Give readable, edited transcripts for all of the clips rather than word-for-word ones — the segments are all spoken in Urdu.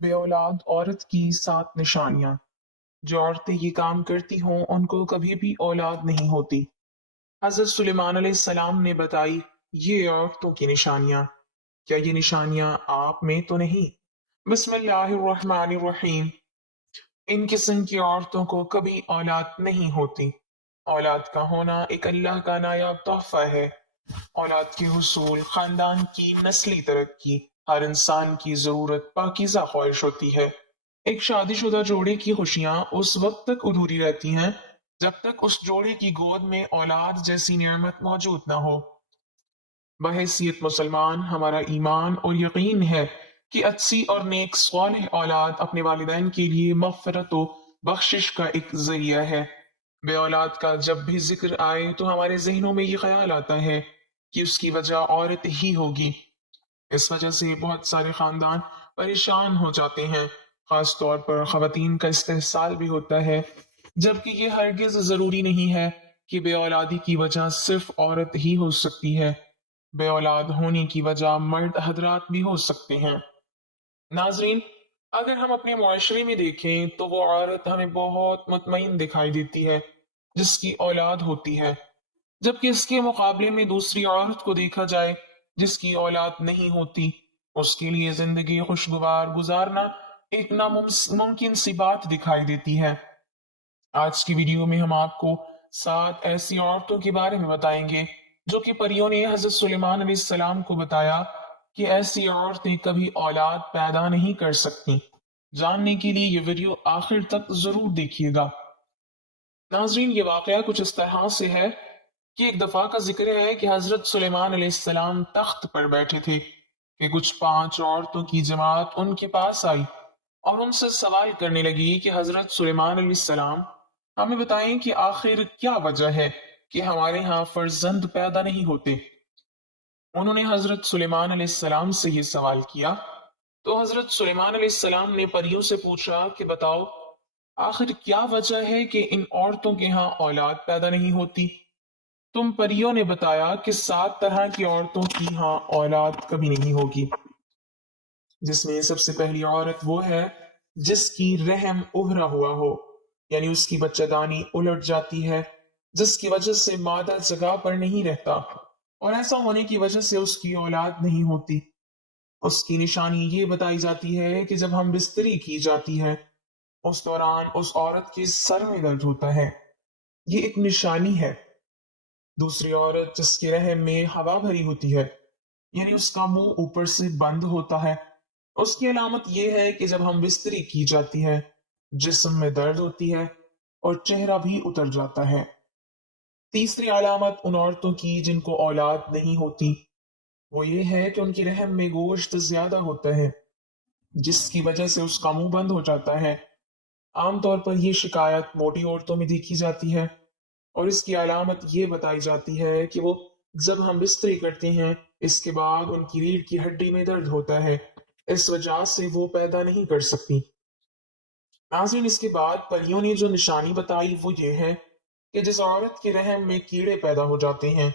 بے اولاد عورت کی 7 نشانیاں۔ جو عورتیں یہ کام کرتی ہوں ان کو کبھی بھی اولاد نہیں ہوتی۔ حضرت سلیمان علیہ السلام نے بتائی یہ عورتوں کی نشانیاں۔ کیا یہ نشانیاں آپ میں تو نہیں؟ بسم اللہ الرحمن الرحیم۔ ان قسم کی عورتوں کو کبھی اولاد نہیں ہوتی۔ اولاد کا ہونا ایک اللہ کا نایاب تحفہ ہے۔ اولاد کے حصول خاندان کی نسلی ترقی، ہر انسان کی ضرورت پاکیزہ خواہش ہوتی ہے۔ ایک شادی شدہ جوڑے کی خوشیاں اس وقت تک ادھوری رہتی ہیں جب تک اس جوڑے کی گود میں اولاد جیسی نعمت موجود نہ ہو۔ بحیثیت مسلمان ہمارا ایمان اور یقین ہے کہ اچھی اور نیک صالح اولاد اپنے والدین کے لیے مغفرت و بخشش کا ایک ذریعہ ہے۔ بے اولاد کا جب بھی ذکر آئے تو ہمارے ذہنوں میں یہ خیال آتا ہے کہ اس کی وجہ عورت ہی ہوگی۔ اس وجہ سے بہت سارے خاندان پریشان ہو جاتے ہیں، خاص طور پر خواتین کا استحصال بھی ہوتا ہے، جبکہ یہ ہرگز ضروری نہیں ہے کہ بے اولادی کی وجہ صرف عورت ہی ہو سکتی ہے۔ بے اولاد ہونے کی وجہ مرد حضرات بھی ہو سکتے ہیں۔ ناظرین، اگر ہم اپنے معاشرے میں دیکھیں تو وہ عورت ہمیں بہت مطمئن دکھائی دیتی ہے جس کی اولاد ہوتی ہے، جبکہ اس کے مقابلے میں دوسری عورت کو دیکھا جائے جس کی اولاد نہیں ہوتی، اس کے لیے زندگی خوشگوار گزارنا ایک ناممکن سی بات دکھائی دیتی ہے۔ آج کی ویڈیو میں ہم آپ کو 7 ایسی عورتوں کے بارے میں بتائیں گے جو کہ پریوں نے حضرت سلیمان علیہ السلام کو بتایا کہ ایسی عورتیں کبھی اولاد پیدا نہیں کر سکتی۔ جاننے کے لیے یہ ویڈیو آخر تک ضرور دیکھیے گا۔ ناظرین، یہ واقعہ کچھ اس طرح سے ہے کہ ایک دفعہ کا ذکر ہے کہ حضرت سلیمان علیہ السلام تخت پر بیٹھے تھے کہ کچھ 5 عورتوں کی جماعت ان کے پاس آئی اور ان سے سوال کرنے لگی کہ حضرت سلیمان علیہ السلام ہمیں بتائیں کہ آخر کیا وجہ ہے کہ ہمارے ہاں فرزند پیدا نہیں ہوتے۔ انہوں نے حضرت سلیمان علیہ السلام سے یہ سوال کیا تو حضرت سلیمان علیہ السلام نے پریوں سے پوچھا کہ بتاؤ آخر کیا وجہ ہے کہ ان عورتوں کے ہاں اولاد پیدا نہیں ہوتی؟ تم پریوں نے بتایا کہ 7 طرح کی عورتوں کی ہاں اولاد کبھی نہیں ہوگی، جس میں سب سے پہلی عورت وہ ہے جس کی رحم ابھرا ہوا ہو، یعنی اس کی بچہ دانی الٹ جاتی ہے، جس کی وجہ سے مادہ جگہ پر نہیں رہتا اور ایسا ہونے کی وجہ سے اس کی اولاد نہیں ہوتی۔ اس کی نشانی یہ بتائی جاتی ہے کہ جب ہم بستری کی جاتی ہے اس دوران اس عورت کے سر میں درد ہوتا ہے، یہ ایک نشانی ہے۔ دوسری عورت جس کے رحم میں ہوا بھری ہوتی ہے، یعنی اس کا منہ اوپر سے بند ہوتا ہے، اس کی علامت یہ ہے کہ جب ہم بستری کی جاتی ہے جسم میں درد ہوتی ہے اور چہرہ بھی اتر جاتا ہے۔ تیسری علامت ان عورتوں کی جن کو اولاد نہیں ہوتی وہ یہ ہے کہ ان کی رحم میں گوشت زیادہ ہوتا ہے جس کی وجہ سے اس کا منہ بند ہو جاتا ہے۔ عام طور پر یہ شکایت موٹی عورتوں میں دیکھی جاتی ہے اور اس کی علامت یہ بتائی جاتی ہے کہ وہ جب ہم بستری کرتے ہیں اس کے بعد ان کی ریڑھ کی ہڈی میں درد ہوتا ہے، اس وجہ سے وہ پیدا نہیں کر سکتی۔ ناظرین، اس کے بعد پریوں نے جو نشانی بتائی وہ یہ ہے کہ جس عورت کے رحم میں کیڑے پیدا ہو جاتے ہیں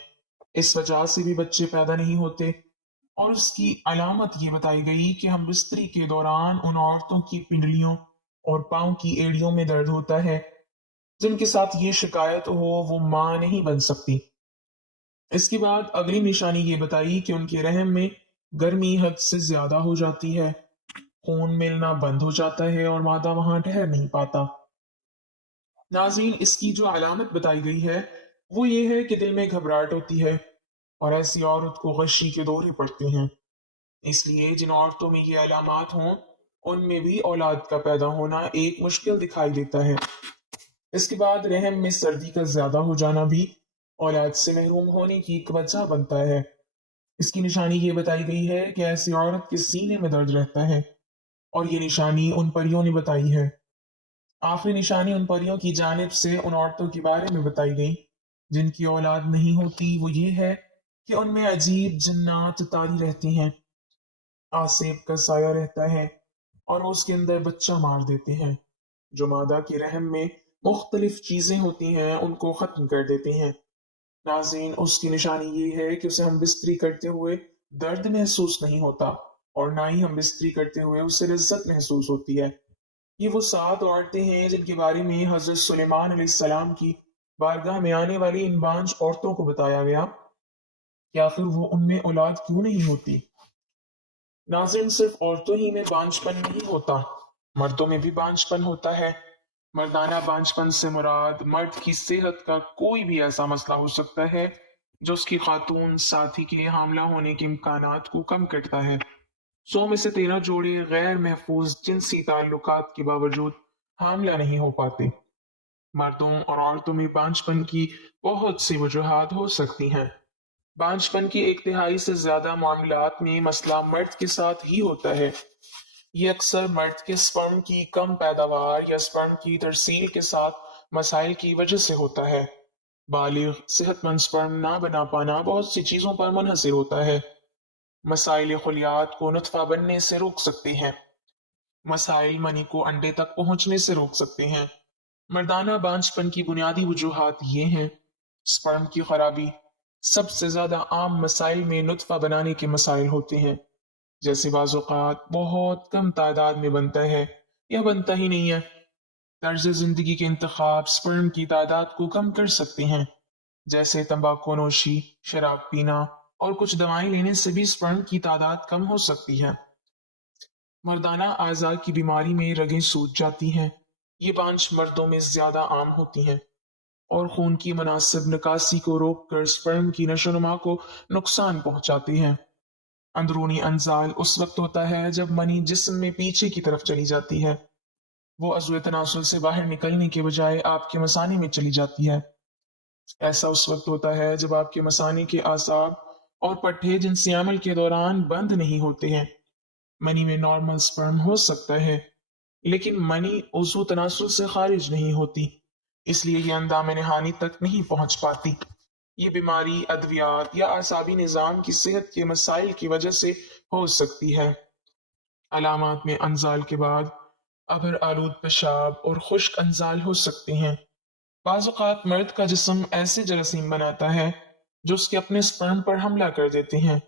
اس وجہ سے بھی بچے پیدا نہیں ہوتے، اور اس کی علامت یہ بتائی گئی کہ ہم بستری کے دوران ان عورتوں کی پنڈلیوں اور پاؤں کی ایڑیوں میں درد ہوتا ہے، جن کے ساتھ یہ شکایت ہو وہ ماں نہیں بن سکتی۔ اس کے بعد اگلی نشانی یہ بتائی کہ ان کے رحم میں گرمی حد سے زیادہ ہو جاتی ہے، خون ملنا بند ہو جاتا ہے اور مادہ وہاں ٹھہر نہیں پاتا۔ ناظرین، اس کی جو علامت بتائی گئی ہے وہ یہ ہے کہ دل میں گھبراہٹ ہوتی ہے اور ایسی عورت کو غشی کے دورے پڑتے ہیں۔ اس لیے جن عورتوں میں یہ علامات ہوں ان میں بھی اولاد کا پیدا ہونا ایک مشکل دکھائی دیتا ہے۔ اس کے بعد رحم میں سردی کا زیادہ ہو جانا بھی اولاد سے محروم ہونے کی ایک وجہ بنتا ہے۔ اس کی نشانی یہ بتائی گئی ہے کہ ایسی عورت کے سینے میں درد رہتا ہے اور یہ نشانی ان پریوں نے بتائی ہے۔ آخری نشانی ان پریوں کی جانب سے ان عورتوں کے بارے میں بتائی گئی جن کی اولاد نہیں ہوتی، وہ یہ ہے کہ ان میں عجیب جنات تاری رہتے ہیں، آسیب کا سایہ رہتا ہے اور وہ اس کے اندر بچہ مار دیتے ہیں۔ جو مادہ کے رحم میں مختلف چیزیں ہوتی ہیں ان کو ختم کر دیتے ہیں۔ ناظرین، اس کی نشانی یہ ہے کہ اسے ہم بستری کرتے ہوئے درد محسوس نہیں ہوتا اور نہ ہی ہم بستری کرتے ہوئے اسے لذت محسوس ہوتی ہے۔ یہ وہ 7 عورتیں ہیں جن کے بارے میں حضرت سلیمان علیہ السلام کی بارگاہ میں آنے والی ان 5 عورتوں کو بتایا گیا کہ آخر وہ ان میں اولاد کیوں نہیں ہوتی۔ ناظرین، صرف عورتوں ہی میں بانجھ پن نہیں ہوتا، مردوں میں بھی بانجھ پن ہوتا ہے۔ مردانہ بانجھ پن سے مراد مرد کی صحت کا کوئی بھی ایسا مسئلہ ہو سکتا ہے جو اس کی خاتون ساتھی کے حاملہ ہونے کے امکانات کو کم کرتا ہے۔ 100 میں سے 13 جوڑے غیر محفوظ جنسی تعلقات کے باوجود حاملہ نہیں ہو پاتے۔ مردوں اور عورتوں میں بانجھ پن کی بہت سی وجوہات ہو سکتی ہیں۔ بانجھ پن کی 1/3 سے زیادہ معاملات میں مسئلہ مرد کے ساتھ ہی ہوتا ہے۔ یہ اکثر مرد کے سپرم کی کم پیداوار یا سپرم کی ترسیل کے ساتھ مسائل کی وجہ سے ہوتا ہے۔ بالغ صحت مند سپرم نہ بنا پانا بہت سی چیزوں پر منحصر ہوتا ہے۔ مسائل خلیات کو نطفہ بننے سے روک سکتے ہیں۔ مسائل منی کو انڈے تک پہنچنے سے روک سکتے ہیں۔ مردانہ بانجھ پن کی بنیادی وجوہات یہ ہیں: سپرم کی خرابی۔ سب سے زیادہ عام مسائل میں نطفہ بنانے کے مسائل ہوتے ہیں، جیسے بعض اوقات بہت کم تعداد میں بنتا ہے یا بنتا ہی نہیں ہے۔ طرز زندگی کے انتخاب سپرم کی تعداد کو کم کر سکتے ہیں، جیسے تمباکو نوشی، شراب پینا اور کچھ دوائیں لینے سے بھی سپرم کی تعداد کم ہو سکتی ہے۔ مردانہ اعضاء کی بیماری میں رگیں سوج جاتی ہیں۔ یہ بانجھ مردوں میں زیادہ عام ہوتی ہیں اور خون کی مناسب نکاسی کو روک کر سپرم کی نشو و نما کو نقصان پہنچاتی ہیں۔ اندرونی انزال اس وقت ہوتا ہے جب منی جسم میں پیچھے کی طرف چلی جاتی ہے۔ وہ عضو تناسل سے باہر نکلنے کے بجائے آپ کے مثانے میں چلی جاتی ہے۔ ایسا اس وقت ہوتا ہے جب آپ کے مثانے کے اعصاب اور پٹھے جنسی عمل کے دوران بند نہیں ہوتے ہیں۔ منی میں نارمل سپرم ہو سکتا ہے، لیکن منی عضو تناسل سے خارج نہیں ہوتی، اس لیے یہ اندام نہانی تک نہیں پہنچ پاتی۔ یہ بیماری ادویات یا اعصابی نظام کی صحت کے مسائل کی وجہ سے ہو سکتی ہے۔ علامات میں انزال کے بعد ابر آلود پیشاب اور خشک انزال ہو سکتے ہیں۔ بعض اوقات مرد کا جسم ایسے جراثیم بناتا ہے جو اس کے اپنے سپرم پر حملہ کر دیتے ہیں۔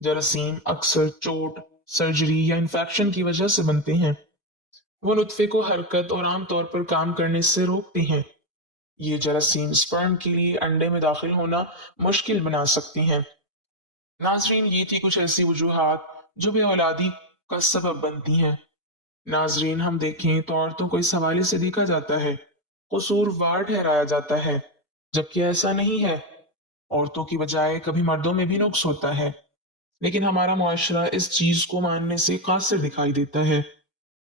جراثیم اکثر چوٹ، سرجری یا انفیکشن کی وجہ سے بنتے ہیں۔ وہ نطفے کو حرکت اور عام طور پر کام کرنے سے روکتے ہیں۔ یہ جراثیم سپرم کے لیے انڈے میں داخل ہونا مشکل بنا سکتی ہیں۔ ناظرین، یہ تھی کچھ ایسی وجوہات جو بے اولادی کا سبب بنتی ہیں۔ ناظرین، ہم دیکھیں تو عورتوں کو اس حوالے سے دیکھا جاتا ہے، قصوروار ٹھہرایا جاتا ہے، جبکہ ایسا نہیں ہے۔ عورتوں کی بجائے کبھی مردوں میں بھی نقص ہوتا ہے، لیکن ہمارا معاشرہ اس چیز کو ماننے سے قاصر دکھائی دیتا ہے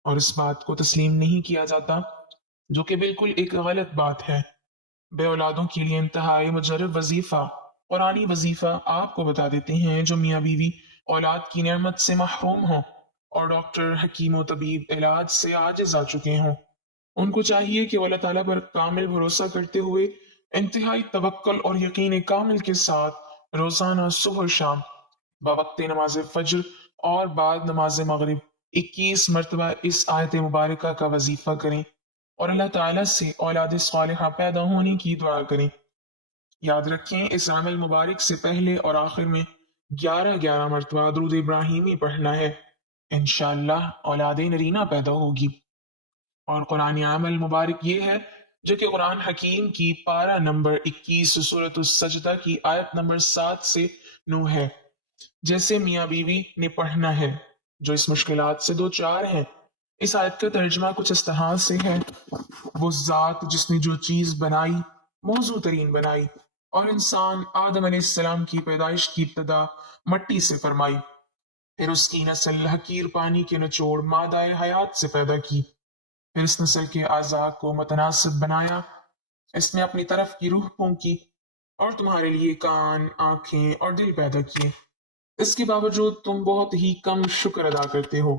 اور اس بات کو تسلیم نہیں کیا جاتا، جو کہ بالکل ایک غلط بات ہے۔ بے اولادوں کے لیے انتہائی مجرب وظیفہ، قرآنی وظیفہ آپ کو بتا دیتے ہیں جو میاں بیوی اولاد کی نعمت سے محروم ہوں اور ڈاکٹر، حکیم و طبیب علاج سے عاجز آ چکے ہوں۔ ان کو چاہیے کہ وہ اللہ تعالیٰ پر کامل بھروسہ کرتے ہوئے انتہائی توکل اور یقین کامل کے ساتھ روزانہ صبح و شام بوقت نماز فجر اور بعد نماز مغرب 21 مرتبہ اس آیت مبارکہ کا وظیفہ کریں اور اللہ تعالیٰ سے اولاد صالحہ پیدا ہونے کی دعا کریں۔ یاد رکھیں، اس عمل مبارک سے پہلے اور آخر میں 11 مرتبہ درود ابراہیمی پڑھنا ہے۔ انشاءاللہ اولاد نرینہ پیدا ہوگی۔ اور قرآن عمل مبارک یہ ہے جو کہ قرآن حکیم کی پارہ نمبر 21 سورۃ السجدہ کی آیت نمبر 7 سے 9 ہے، جیسے میاں بیوی نے پڑھنا ہے جو اس مشکلات سے دوچار ہیں۔ اس آیت کا ترجمہ کچھ اس طرح سے ہے: وہ ذات جس نے جو چیز بنائی موضوع ترین بنائی، اور انسان آدم علیہ السلام کی پیدائش کی ابتدا مٹی سے فرمائی، پھر اس کی نسل حقیر پانی کے نچوڑ مادہ حیات سے پیدا کی، پھر اس نسل کے اعضاء کو متناسب بنایا، اس میں اپنی طرف کی روح پھونکی اور تمہارے لیے کان، آنکھیں اور دل پیدا کیے۔ اس کے باوجود تم بہت ہی کم شکر ادا کرتے ہو۔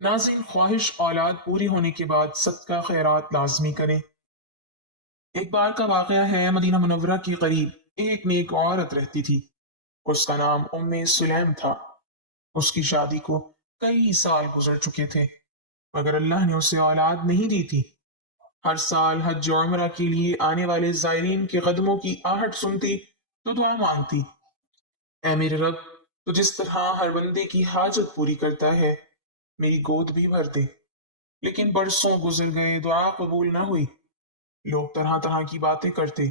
ناظرین، خواہش اولاد پوری ہونے کے بعد صدقہ خیرات لازمی کریں۔ ایک بار کا واقعہ ہے، مدینہ منورہ کے قریب ایک نیک عورت رہتی تھی۔ اس کا نام ام سلیم تھا۔ اس کی شادی کو کئی سال گزر چکے تھے، مگر اللہ نے اسے اولاد نہیں دی تھی۔ ہر سال حج و عمرہ کے لیے آنے والے زائرین کے قدموں کی آہٹ سنتی تو دعا مانگتی: اے میرے رب، تو جس طرح ہر بندے کی حاجت پوری کرتا ہے میری گود بھی بھر دے۔ لیکن برسوں گزر گئے، دعا قبول نہ ہوئی۔ لوگ طرح طرح کی باتیں کرتے،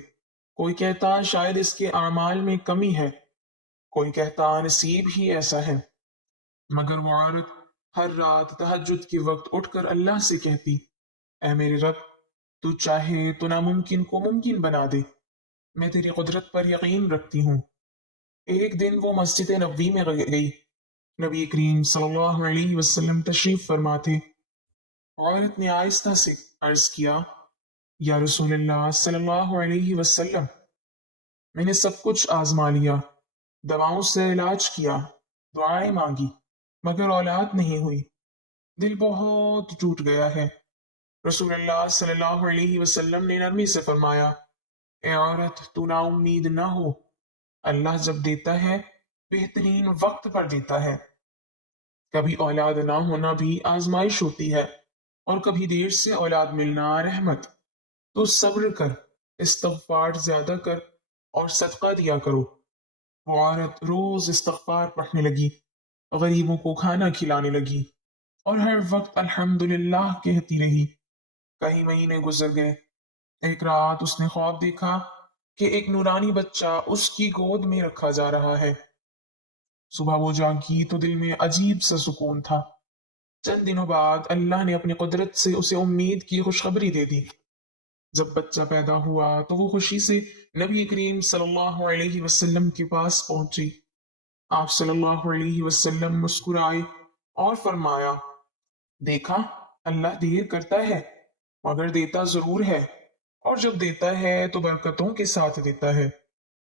کوئی کہتا شاید اس کے اعمال میں کمی ہے، کوئی کہتا نصیب ہی ایسا ہے۔ مگر وہ عورت ہر رات تہجد کے وقت اٹھ کر اللہ سے کہتی، اے میرے رب، تو چاہے تو ناممکن کو ممکن بنا دے، میں تیری قدرت پر یقین رکھتی ہوں۔ ایک دن وہ مسجد نبوی میں گئی، نبی کریم صلی اللہ علیہ وسلم تشریف فرما تھے۔ عورت نے آہستہ سے عرض کیا، یا رسول اللہ صلی اللہ علیہ وسلم، میں نے سب کچھ آزما لیا، دواؤں سے علاج کیا، دعائیں مانگی، مگر اولاد نہیں ہوئی، دل بہت ٹوٹ گیا ہے۔ رسول اللہ صلی اللہ علیہ وسلم نے نرمی سے فرمایا، اے عورت، تو نا امید نہ ہو، اللہ جب دیتا ہے بہترین وقت پر دیتا ہے۔ کبھی اولاد نہ ہونا بھی آزمائش ہوتی ہے، اور کبھی دیر سے اولاد ملنا رحمت۔ تو صبر کر، استغفار زیادہ کر، اور صدقہ دیا کرو۔ وہ عورت روز استغفار پڑھنے لگی، غریبوں کو کھانا کھلانے لگی، اور ہر وقت الحمدللہ کہتی رہی۔ کئی مہینے گزر گئے۔ ایک رات اس نے خواب دیکھا کہ ایک نورانی بچہ اس کی گود میں رکھا جا رہا ہے۔ صبح وہ جاگی تو دل میں عجیب سا سکون تھا۔ چند دنوں بعد اللہ نے اپنی قدرت سے اسے امید کی خوشخبری دے دی۔ جب بچہ پیدا ہوا تو وہ خوشی سے نبی کریم صلی اللہ علیہ وسلم کے پاس پہنچی۔ آپ صلی اللہ علیہ وسلم مسکرائے اور فرمایا، دیکھا، اللہ دیر کرتا ہے مگر دیتا ضرور ہے، اور جب دیتا ہے تو برکتوں کے ساتھ دیتا ہے۔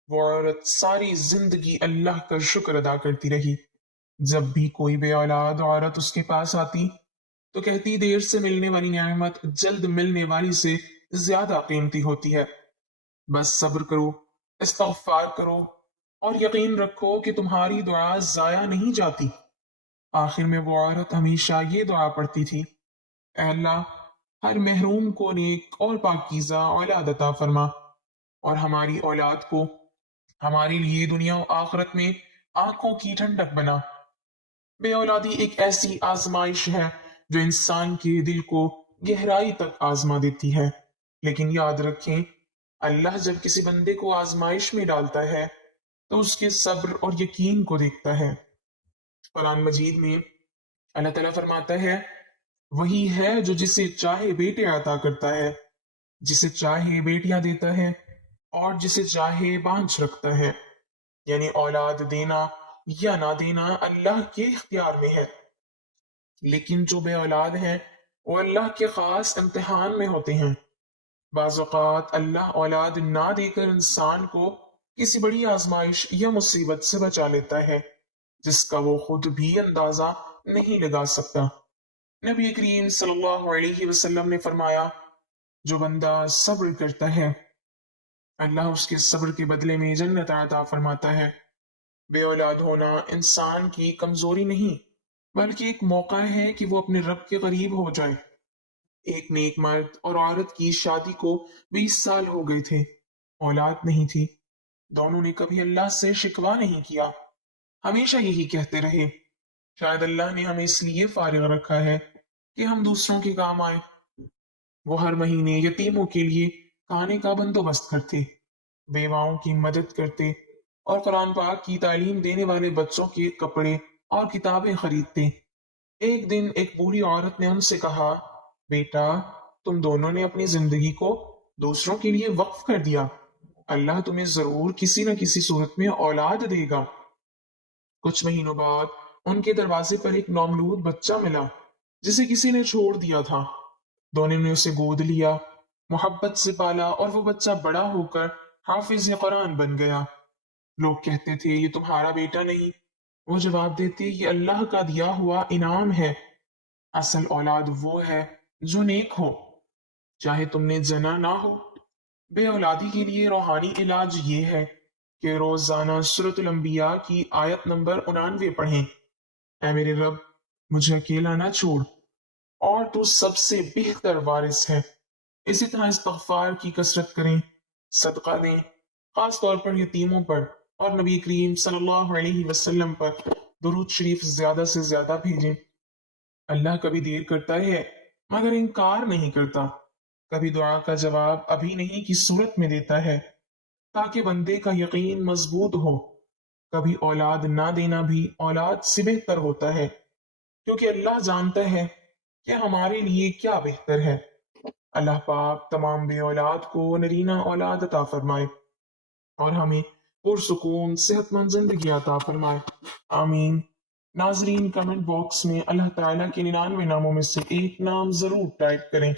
وہ عورت ساری زندگی اللہ کا شکر ادا کرتی رہی۔ جب بھی کوئی بے اولاد عورت اس کے پاس آتی تو کہتی، دیر سے ملنے والی نعمت جلد ملنے والی سے زیادہ قیمتی ہوتی ہے۔ بس صبر کرو، استغفار کرو، اور یقین رکھو کہ تمہاری دعا ضائع نہیں جاتی۔ آخر میں وہ عورت ہمیشہ یہ دعا پڑھتی تھی، اے اللہ، ہر محروم کو نیک اور پاکیزہ اولاد عطا فرما، اور ہماری اولاد کو ہمارے لیے دنیا و آخرت میں آنکھوں کی ٹھنڈک بنا۔ بے اولادی ایک ایسی آزمائش ہے جو انسان کے دل کو گہرائی تک آزما دیتی ہے، لیکن یاد رکھیں، اللہ جب کسی بندے کو آزمائش میں ڈالتا ہے تو اس کے صبر اور یقین کو دیکھتا ہے۔ قرآن مجید میں اللہ تعالیٰ فرماتا ہے، وہی ہے جو جسے چاہے بیٹے عطا کرتا ہے، جسے چاہے بیٹیاں دیتا ہے، اور جسے چاہے بانجھ رکھتا ہے۔ یعنی اولاد دینا یا نہ دینا اللہ کے اختیار میں ہے، لیکن جو بے اولاد ہیں وہ اللہ کے خاص امتحان میں ہوتے ہیں۔ بعض اوقات اللہ اولاد نہ دے کر انسان کو کسی بڑی آزمائش یا مصیبت سے بچا لیتا ہے جس کا وہ خود بھی اندازہ نہیں لگا سکتا۔ نبی کریم صلی اللہ علیہ وسلم نے فرمایا، جو بندہ صبر کرتا ہے اللہ اس کے صبر کے بدلے میں جنت عطا فرماتا ہے۔ بے اولاد ہونا انسان کی کمزوری نہیں بلکہ ایک موقع ہے کہ وہ اپنے رب کے قریب ہو جائے۔ ایک نیک مرد اور عورت کی شادی کو 20 سال ہو گئے تھے، اولاد نہیں تھی۔ دونوں نے کبھی اللہ سے شکوہ نہیں کیا، ہمیشہ یہی کہتے رہے، شاید اللہ نے ہمیں اس لیے فارغ رکھا ہے کہ ہم دوسروں کے کام آئیں۔ وہ ہر مہینے یتیموں کے لیے کھانے کا بندوبست کرتے، بیواؤں کی مدد کرتے، اور قرآن پاک کی تعلیم دینے والے بچوں کے کپڑے اور کتابیں خریدتے۔ ایک دن ایک بوڑھی عورت نے ان سے کہا، بیٹا، تم دونوں نے اپنی زندگی کو دوسروں کے لیے وقف کر دیا، اللہ تمہیں ضرور کسی نہ کسی صورت میں اولاد دے گا۔ کچھ مہینوں بعد ان کے دروازے پر ایک نومولود بچہ ملا جسے کسی نے چھوڑ دیا تھا۔ دونوں نے اسے گود لیا، محبت سے پالا، اور وہ بچہ بڑا ہو کر حافظ قرآن بن گیا۔ لوگ کہتے تھے، یہ تمہارا بیٹا نہیں۔ وہ جواب دیتے، یہ اللہ کا دیا ہوا انعام ہے۔ اصل اولاد وہ ہے جو نیک ہو، چاہے تم نے جنا نہ ہو۔ بے اولادی کے لیے روحانی علاج یہ ہے کہ روزانہ سورۃ الانبیاء کی آیت نمبر 99 پڑھیں، اے میرے رب، مجھے اکیلا نہ چھوڑ، اور تو سب سے بہتر وارث ہے۔ اسی طرح استغفار کی کثرت کریں، صدقہ دیں، خاص طور پر یتیموں پر، اور نبی کریم صلی اللہ علیہ وسلم پر درود شریف زیادہ سے زیادہ بھیجیں۔ اللہ کبھی دیر کرتا ہے مگر انکار نہیں کرتا، کبھی دعا کا جواب ابھی نہیں کی صورت میں دیتا ہے تاکہ بندے کا یقین مضبوط ہو۔ کبھی اولاد نہ دینا بھی اولاد سے بہتر ہوتا ہے، کیونکہ اللہ جانتا ہے کہ ہمارے لیے کیا بہتر ہے۔ اللہ پاک تمام بے اولاد کو نرینہ اولاد عطا فرمائے اور ہمیں پرسکون صحت مند زندگی عطا فرمائے، آمین۔ ناظرین، کمنٹ باکس میں اللہ تعالیٰ کے 99 ناموں میں سے ایک نام ضرور ٹائپ کریں۔